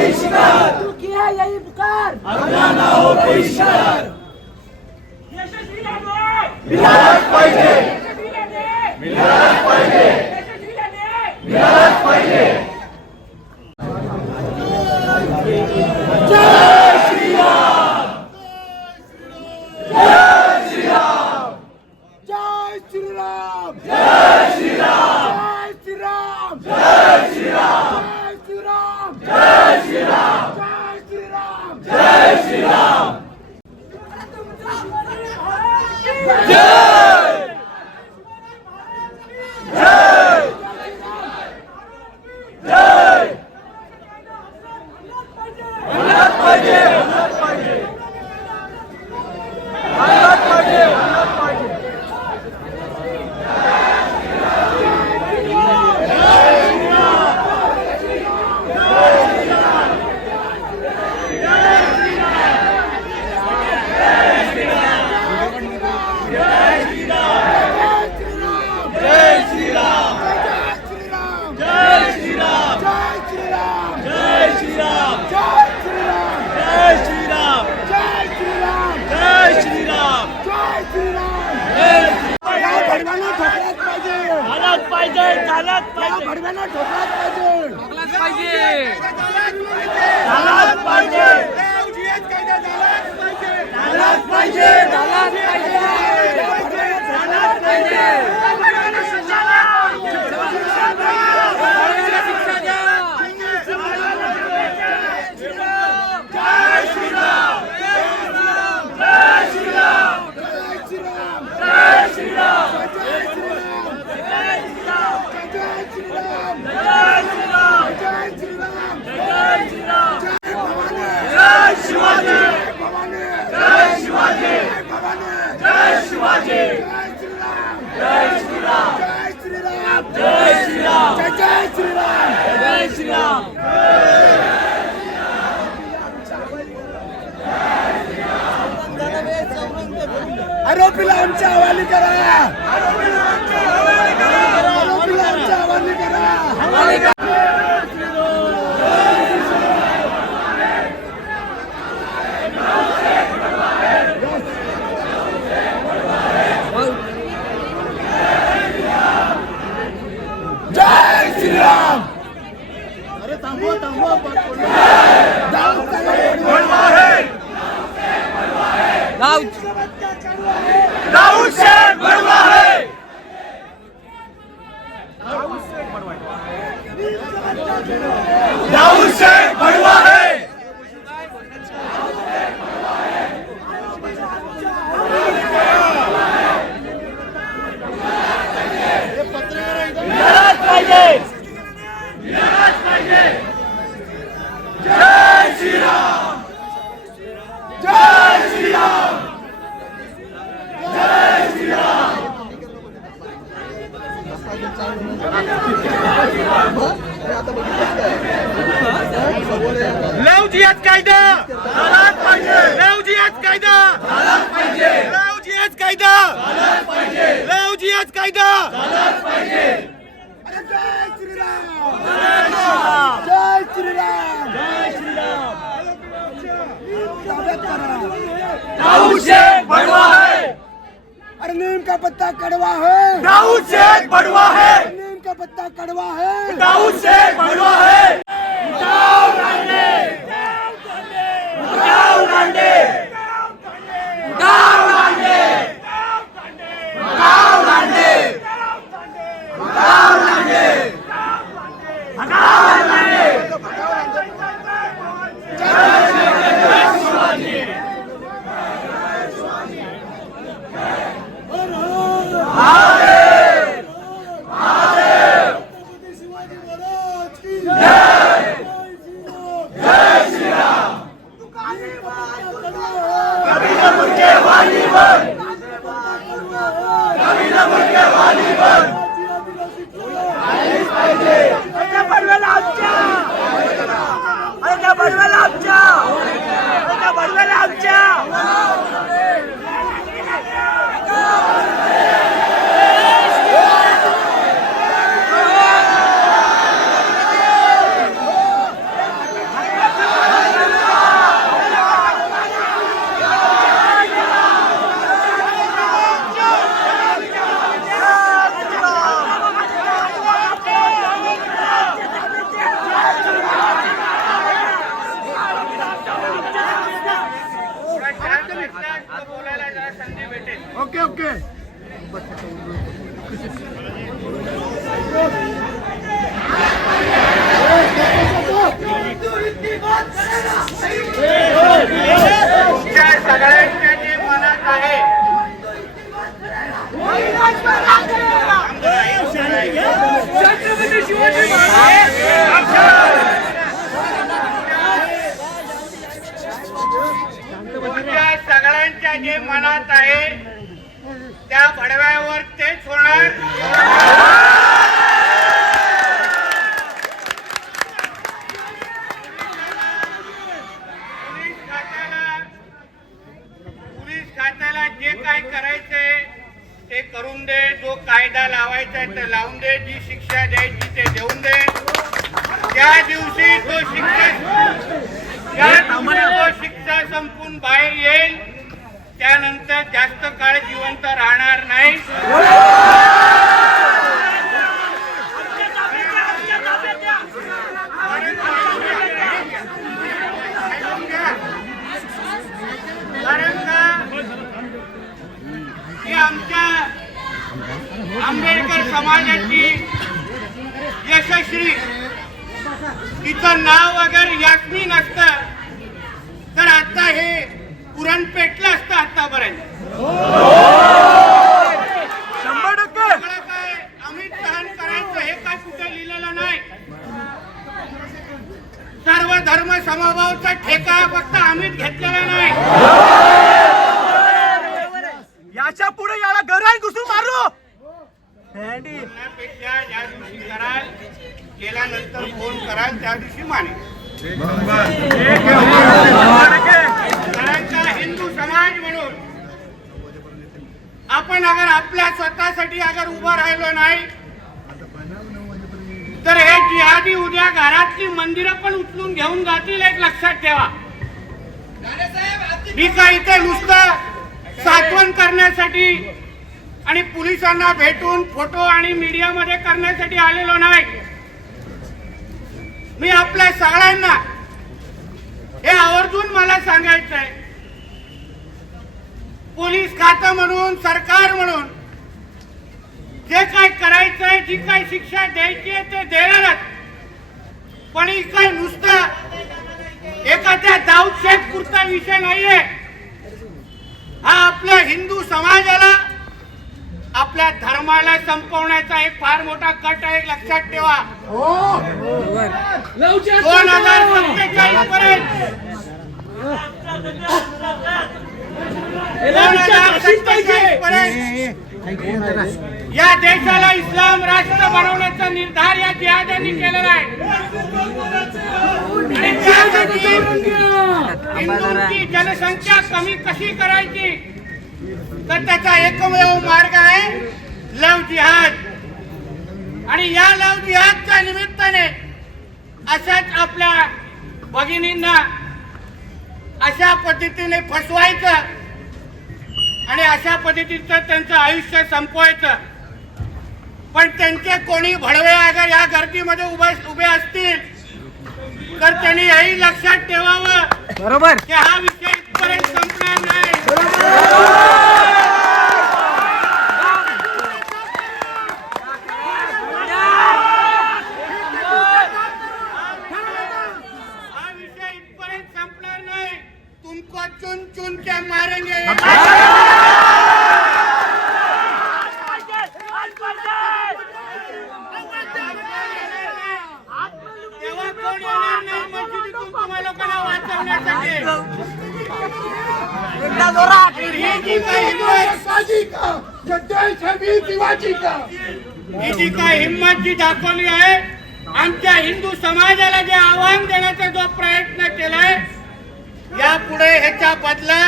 कोई शिकार किया यही पुकार! अपना ना हो कोई शिकार यशस्वी आरोपीला आमच्या हवाली करा आरोपीला आमच्या हवाली करा अरे नीम का पत्ता कड़वा है। दाऊद शेख बड़वा है। नीम का पत्ता कड़वा है। दाऊद शेख बड़वा है। Okay okay. सगळ्यांच्या जे मनात आहे छत्रपती शिवाजी महाराज. त्यांच्या जे मनात आहे त्या भडव्यावर तेच होणार पोलीस खात्याला पोलीस खात्याला जे काय करायचंय ते करून दे. जो कायदा लावायचा आहे ते लावून दे. जी शिक्षा द्यायची ते देऊन दे. त्या दिवशी तो शिक्षा ज्या दिवशी तो शिक्षा संपून बाहेर येईल त्यानंतर जास्त काळ जिवंत राहणार नाही. कारण का? ही आमच्या आंबेडकर समाजाची यशस्वी तिचं नाव अगर यास्मिन नसतं तर आता हे पुरण पेटलं असतं आतापर्यंत. शंभर टक्के. सगळं काय अमित सहन करायचं हे काय कुठे लिहिलेलं नाही. सर्व धर्म समभावचा ठेका फक्त आम्हीच घेतलेला नाही. याच्यापुढे याला घरात घुसून मारू. हँडी बोलण्यापेक्षा ज्या दिवशी कराल केल्यानंतर फोन कराल त्या दिवशी माने समाज म्हणून. आपण अगर आपल्या स्वतःसाठी अगर उभं राहिलो नाही तर हे जिहादी उद्या घरातली मंदिरं पण उचलून घेऊन जातील एक लक्षात ठेवा. मी काय इथे नुसतं साठवण करण्यासाठी आणि पोलिसांना भेटून फोटो आणि मीडियामध्ये करण्यासाठी आलेलो नाही. मी आपल्या सगळ्यांना हे आवर्जून मला सांगायचं आहे पोलीस खातं म्हणून सरकार म्हणून. जे काय करायचंय जी काय शिक्षा द्यायची आहे ते देणारच. पण ही काय नुसतं एखाद्या दाऊदशेठ पुरता विषय नाहीये. हा आपल्या हिंदू समाजाला आपल्या धर्माला संपवण्याचा एक फार मोठा कट आहे लक्षात ठेवा. दोन हजार सत्तेचाळीस पर्यंत दोन हजार सत्तेचाळीस पर्यंत या देशाला इस्लाम राष्ट्र बनवण्याचा निर्धार या जिहाद्यांनी केलेला आहे. जनसंख्या कमी कशी करायची? तर त्याचा एकमेव मार्ग आहे लव जिहाद. आणि या लव जिहादच्या निमित्ताने अशाच आपल्या भगिनींना अशा पद्धतीने फसवायचं आणि अशा पद्धतीचं त्यांचं आयुष्य संपवायचं. पण त्यांचे कोणी भडवे अगर या गर्दीमध्ये उभे उभे असतील तर त्यांनी हेही लक्षात ठेवावं बरोबर. की हा विषय इथपर्यंत संपणार नाही हा विषय इथपर्यंत संपणार नाही तुमको चुन चुन के मारेंगे तेव्हा कोण येणार नाही मस्जिदीतून तुम्हा लोकांना वाचवण्यासाठी तर ही जी काय हिंमत जी दाखवली आहे आमच्या हिंदू समाजाला जे आव्हान देण्याचा जो प्रयत्न केलाय यापुढे ह्याच्या बदला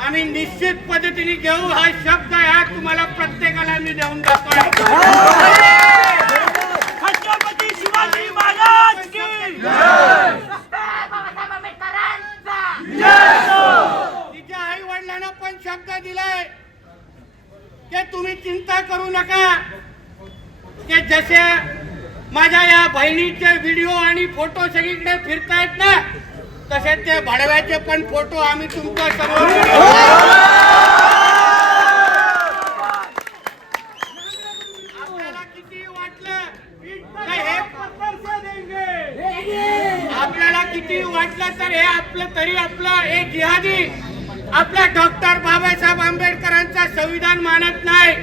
आम्ही निश्चित पद्धतीने घेऊ हा शब्द ह्या तुम्हाला प्रत्येकाला मी देऊन जातो छत्रपती शिवाजी महाराज की तिच्या आई वडिलांना पण शब्द दिलाय की तुम्ही चिंता करू नका की जसे माझ्या या बहिणीचे व्हिडिओ आणि फोटो सगळीकडे फिरतायत ना? तसेच ते भाडव्याचे पण फोटो आम्ही तुमच्यासमोर आपल्याला किती वाटलं? हे आपल्याला किती वाटलं तर हे आपलं तरी आपलं हे जिहादी. आपल्या डॉक्टर बाबासाहेब आंबेडकरांचा संविधान मानत नाही.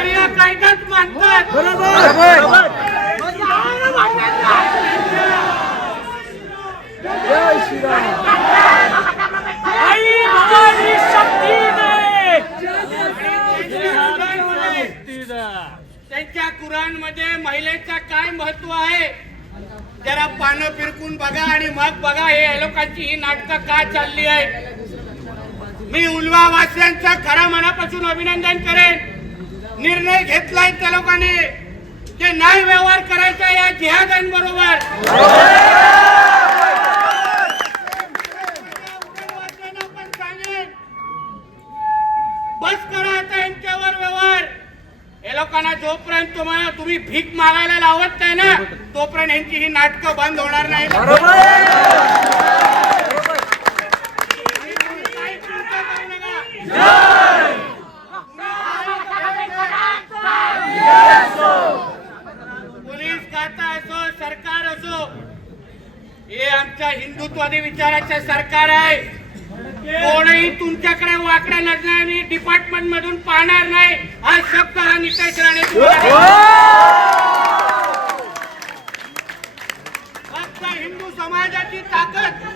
शेरिया कायदाच मानतात बरोबर जय श्रीराम आई त्यांच्या कुराणमध्ये महिलेचं काय महत्त्व आहे? जरा पानं फिरकून बघा आणि मग बघा हे लोकांची ही नाटकं का चालली आहे मी उलवा वासियांचं खरा मनापासून अभिनंदन करेन. निर्णय घेतलाय त्या लोकांनी. जे नाही व्यवहार करायचा या जिहादांबरोबर. बस करायचा आता यांच्यावर व्यवहार. हे लोकांना जोपर्यंत तुम्हाला तुम्ही भीक मागायला लावत नाही ना तोपर्यंत यांची ही नाटकं बंद होणार नाही आणि तुम्ही काही चिंता करू नका. पोलीस खाता असो सरकार असो हे आमच्या हिंदुत्वादी विचाराचं सरकार आहे. कोणही तुमच्याकडे वाकड्या नजराने डिपार्टमेंट मधून पाहणार नाही. हा शब्द हा नितेश राणे तुम्हाला फक्त हिंदू समाजाची ताकद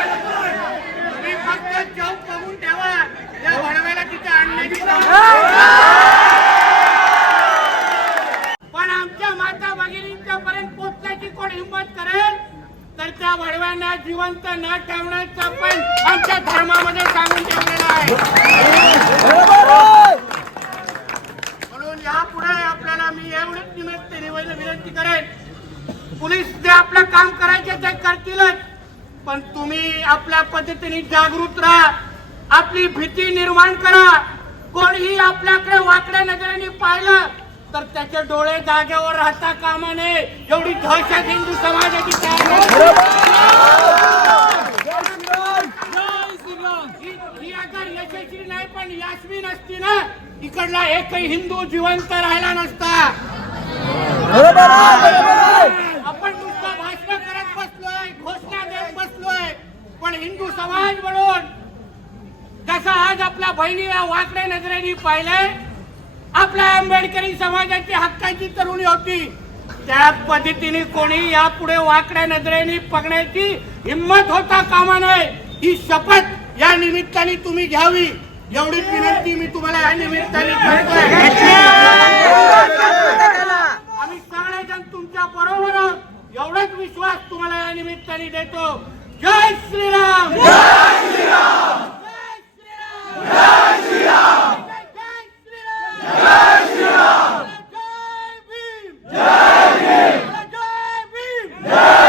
तुम्ही फक्त चौक बघून ठेवा या वडव्याला तिथे आणण्याची पण आमच्या माता भगिनींच्या पर्यंत पोहोचण्याची कोण हिंमत करेल तर त्या वडव्यांना जिवंत न ठेवण्याचं पण आमच्या धर्मामध्ये सांगून ठेवलेलं आहे म्हणून यापुढे आपल्याला मी एवढेच निमित्त निवेदन विनंती करेन पोलीस जे आपलं काम करायचे ते करतीलच. पण तुम्ही आपल्या पद्धतीने जागृत राहा. आपली भीती निर्माण करा. कोणीही आपल्याकडे वाकड्या नजरेने पाहिलं तर त्याचे डोळे जागेवर राहता कामा नये. एवढी दहशत हिंदू समाजाची. ही अगर यशस्वी नाही पण यास्मी नसती ना इकडला एकही हिंदू जिवंत राहिला नसता आपण नुसतं भाषण करत बसलोय घोषणा देत बसलोय पण हिंदू समाज म्हणून जसं आज आपल्या बहिणी या वाकड्या नजरेने पाहिलंय आपल्या आंबेडकरी समाजाची हक्काची तरुणी होती. त्या पद्धतीने कोणी यापुढे वाकड्या नजरेने पगण्याची हिंमत होता कामा नये. ही शपथ या निमित्ताने तुम्ही घ्यावी. एवढीच विनंती मी तुम्हाला या निमित्ताने आम्ही सगळेजण तुमच्या बरोबर एवढाच विश्वास तुम्हाला या निमित्ताने देतो. जय श्रीराम जय श्रीराम जय श्रीराम जय श्रीराम जय भीम जय भीम जय भीम जय